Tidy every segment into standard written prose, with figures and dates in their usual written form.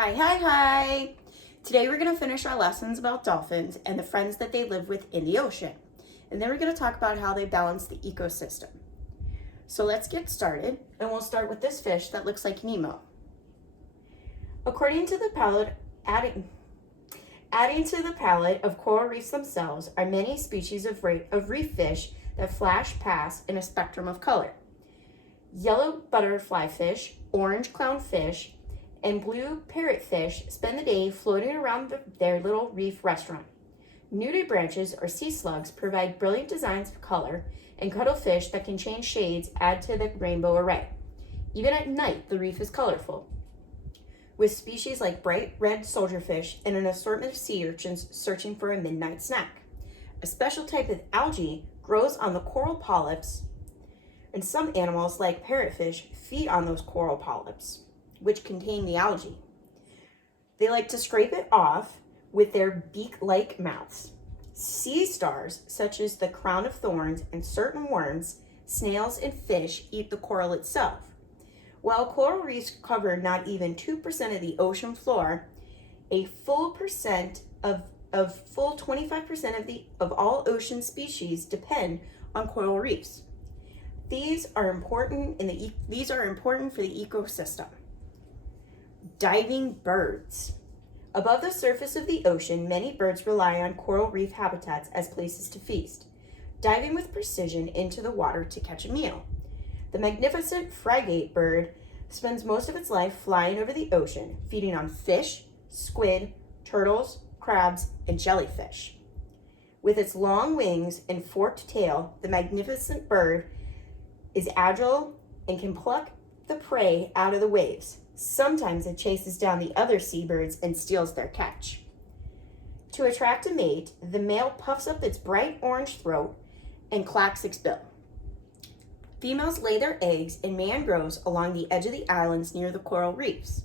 Hi. Today we're going to finish our lessons about dolphins and the friends that they live with in the ocean. And then we're going to talk about how they balance the ecosystem. So let's get started, and we'll start with this fish that looks like Nemo. According to the palette, adding to the palette of coral reefs themselves are many species of reef fish that flash past in a spectrum of color. Yellow butterfly fish, orange clownfish, and blue parrotfish spend the day floating around their little reef restaurant. Nudie branches or sea slugs provide brilliant designs of color, and cuttlefish that can change shades add to the rainbow array. Even at night, the reef is colorful, with species like bright red soldierfish and an assortment of sea urchins searching for a midnight snack. A special type of algae grows on the coral polyps, and some animals, like parrotfish, feed on those coral polyps, which contain the algae. They like to scrape it off with their beak-like mouths. Sea stars, such as the crown of thorns and certain worms, snails, and fish, eat the coral itself. While coral reefs cover not even 2% of the ocean floor, a full 25% of all ocean species depend on coral reefs. These are important for the ecosystem. Diving birds. Above the surface of the ocean, many birds rely on coral reef habitats as places to feast, diving with precision into the water to catch a meal. The magnificent frigate bird spends most of its life flying over the ocean, feeding on fish, squid, turtles, crabs, and jellyfish. With its long wings and forked tail, the magnificent bird is agile and can pluck the prey out of the waves. Sometimes it chases down the other seabirds and steals their catch. To attract a mate, the male puffs up its bright orange throat and clacks its bill. Females lay their eggs in mangroves along the edge of the islands near the coral reefs.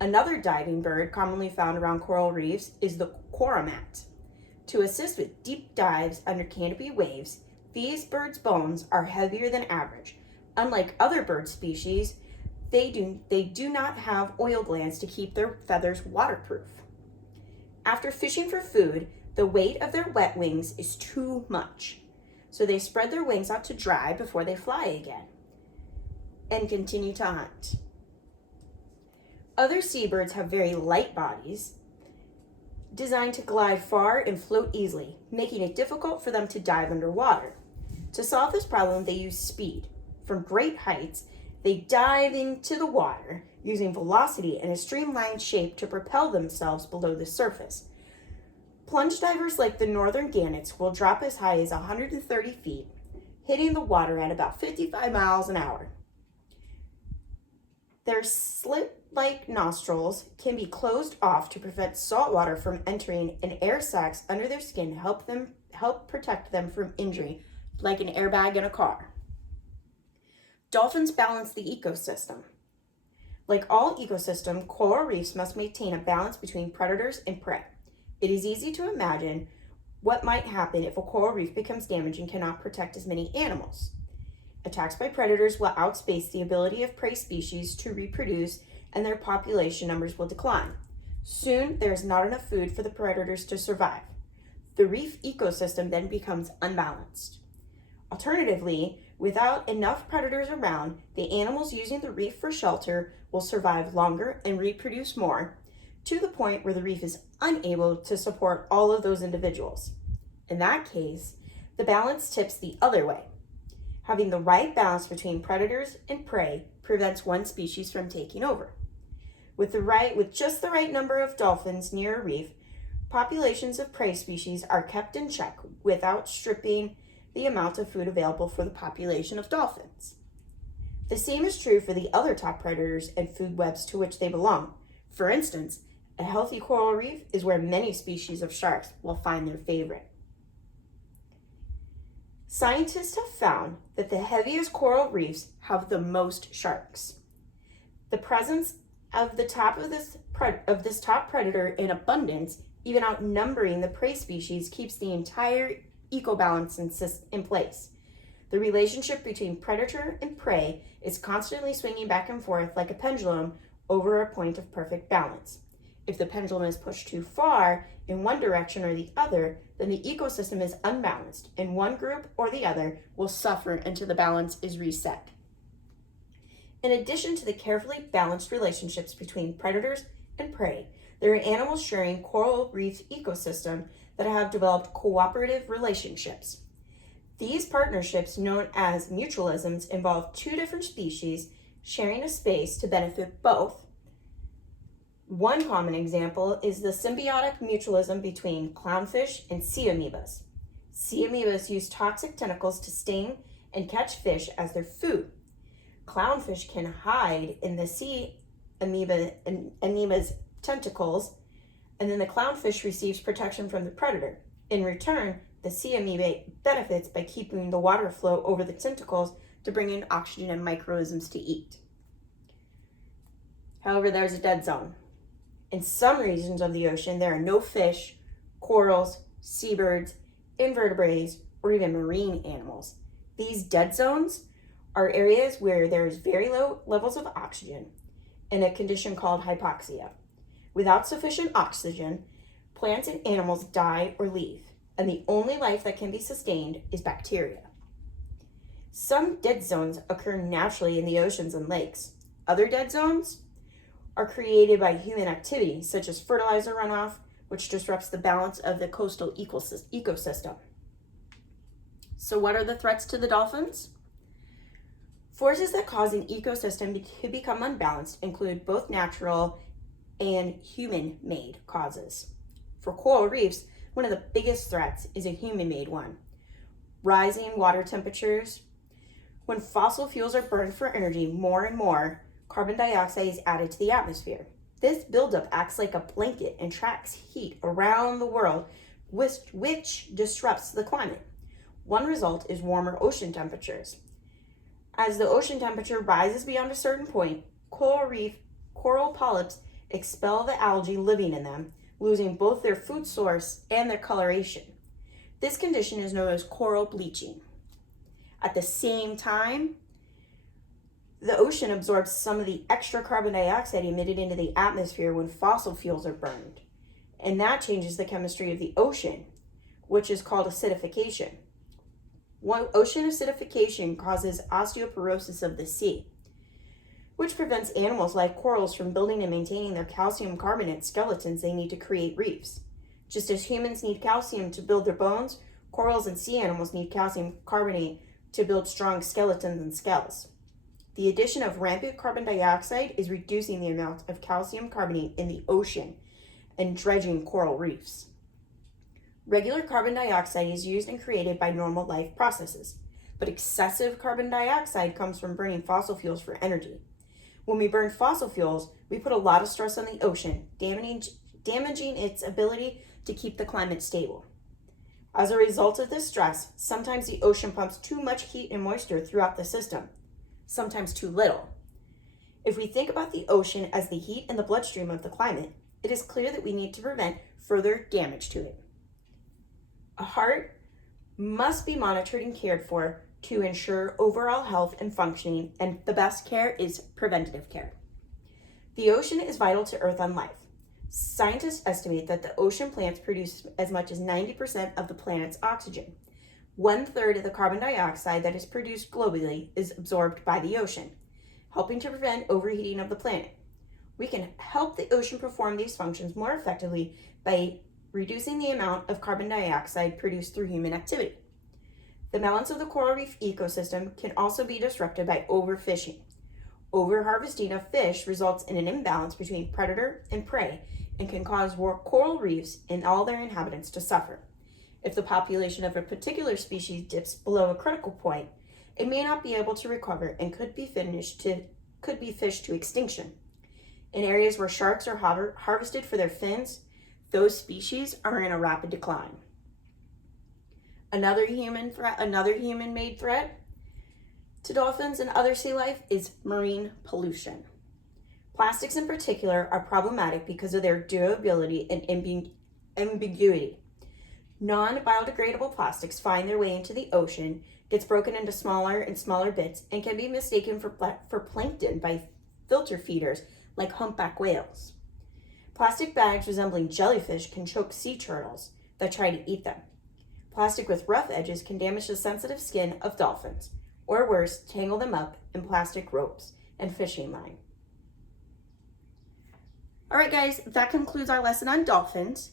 Another diving bird commonly found around coral reefs is the cormorant. To assist with deep dives under canopy waves, these birds' bones are heavier than average. Unlike other bird species, they do not have oil glands to keep their feathers waterproof. After fishing for food, the weight of their wet wings is too much, so they spread their wings out to dry before they fly again and continue to hunt. Other seabirds have very light bodies designed to glide far and float easily, making it difficult for them to dive underwater. To solve this problem, they use speed. From great heights, they dive into the water using velocity and a streamlined shape to propel themselves below the surface. Plunge divers like the northern gannets will drop as high as 130 feet, hitting the water at about 55 miles an hour. Their slit-like nostrils can be closed off to prevent salt water from entering, and air sacs under their skin help protect them from injury, like an airbag in a car. Dolphins balance the ecosystem. Like all ecosystems, coral reefs must maintain a balance between predators and prey. It is easy to imagine what might happen if a coral reef becomes damaged and cannot protect as many animals. Attacks by predators will outspace the ability of prey species to reproduce, and their population numbers will decline. Soon, there is not enough food for the predators to survive. The reef ecosystem then becomes unbalanced. Alternatively, without enough predators around, the animals using the reef for shelter will survive longer and reproduce more, to the point where the reef is unable to support all of those individuals. In that case, the balance tips the other way. Having the right balance between predators and prey prevents one species from taking over. With just the right number of dolphins near a reef, populations of prey species are kept in check without stripping the amount of food available for the population of dolphins. The same is true for the other top predators and food webs to which they belong. For instance, a healthy coral reef is where many species of sharks will find their favorite. Scientists have found that the heaviest coral reefs have the most sharks. The presence of this top predator in abundance, even outnumbering the prey species, keeps the entire ecobalance in place. The relationship between predator and prey is constantly swinging back and forth like a pendulum over a point of perfect balance. If the pendulum is pushed too far in one direction or the other, then the ecosystem is unbalanced, and one group or the other will suffer until the balance is reset. In addition to the carefully balanced relationships between predators and prey, there are animals sharing coral reef ecosystem that have developed cooperative relationships. These partnerships, known as mutualisms, involve two different species sharing a space to benefit both. One common example is the symbiotic mutualism between clownfish and sea amoebas. Sea amoebas use toxic tentacles to sting and catch fish as their food. Clownfish can hide in the sea amoeba's tentacles, and then the clownfish receives protection from the predator. In return, the sea amoeba benefits by keeping the water flow over the tentacles to bring in oxygen and microorganisms to eat. However, there's a dead zone. In some regions of the ocean, there are no fish, corals, seabirds, invertebrates, or even marine animals. These dead zones are areas where there is very low levels of oxygen in a condition called hypoxia. Without sufficient oxygen, plants and animals die or leave, and the only life that can be sustained is bacteria. Some dead zones occur naturally in the oceans and lakes. Other dead zones are created by human activity, such as fertilizer runoff, which disrupts the balance of the coastal ecosystem. So what are the threats to the dolphins? Forces that cause an ecosystem to become unbalanced include both natural and human-made causes. For coral reefs, one of the biggest threats is a human-made one. Rising water temperatures. When fossil fuels are burned for energy more and more, carbon dioxide is added to the atmosphere. This buildup acts like a blanket and traps heat around the world, which disrupts the climate. One result is warmer ocean temperatures. As the ocean temperature rises beyond a certain point, coral polyps expel the algae living in them, losing both their food source and their coloration. This condition is known as coral bleaching. At the same time, the ocean absorbs some of the extra carbon dioxide emitted into the atmosphere when fossil fuels are burned, and that changes the chemistry of the ocean, which is called acidification. Ocean acidification causes osteoporosis of the sea, which prevents animals like corals from building and maintaining their calcium carbonate skeletons they need to create reefs. Just as humans need calcium to build their bones, corals and sea animals need calcium carbonate to build strong skeletons and scales. The addition of rampant carbon dioxide is reducing the amount of calcium carbonate in the ocean and dredging coral reefs. Regular carbon dioxide is used and created by normal life processes, but excessive carbon dioxide comes from burning fossil fuels for energy. When we burn fossil fuels, we put a lot of stress on the ocean, damaging its ability to keep the climate stable. As a result of this stress, sometimes the ocean pumps too much heat and moisture throughout the system, sometimes too little. If we think about the ocean as the heat in the bloodstream of the climate, it is clear that we need to prevent further damage to it. A heart must be monitored and cared for to ensure overall health and functioning, and the best care is preventative care. The ocean is vital to Earth and life. Scientists estimate that the ocean plants produce as much as 90% of the planet's oxygen. 1/3 of the carbon dioxide that is produced globally is absorbed by the ocean, helping to prevent overheating of the planet. We can help the ocean perform these functions more effectively by reducing the amount of carbon dioxide produced through human activity. The balance of the coral reef ecosystem can also be disrupted by overfishing. Overharvesting of fish results in an imbalance between predator and prey and can cause coral reefs and all their inhabitants to suffer. If the population of a particular species dips below a critical point, it may not be able to recover and could be fished to extinction. In areas where sharks are harvested for their fins, those species are in a rapid decline. Another human-made threat to dolphins and other sea life is marine pollution. Plastics in particular are problematic because of their durability and ambiguity. Non-biodegradable plastics find their way into the ocean, gets broken into smaller and smaller bits, and can be mistaken for plankton by filter feeders like humpback whales. Plastic bags resembling jellyfish can choke sea turtles that try to eat them. Plastic with rough edges can damage the sensitive skin of dolphins, or worse, tangle them up in plastic ropes and fishing line. All right, guys, that concludes our lesson on dolphins.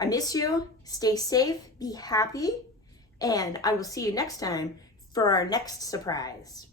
I miss you. Stay safe, be happy, and I will see you next time for our next surprise.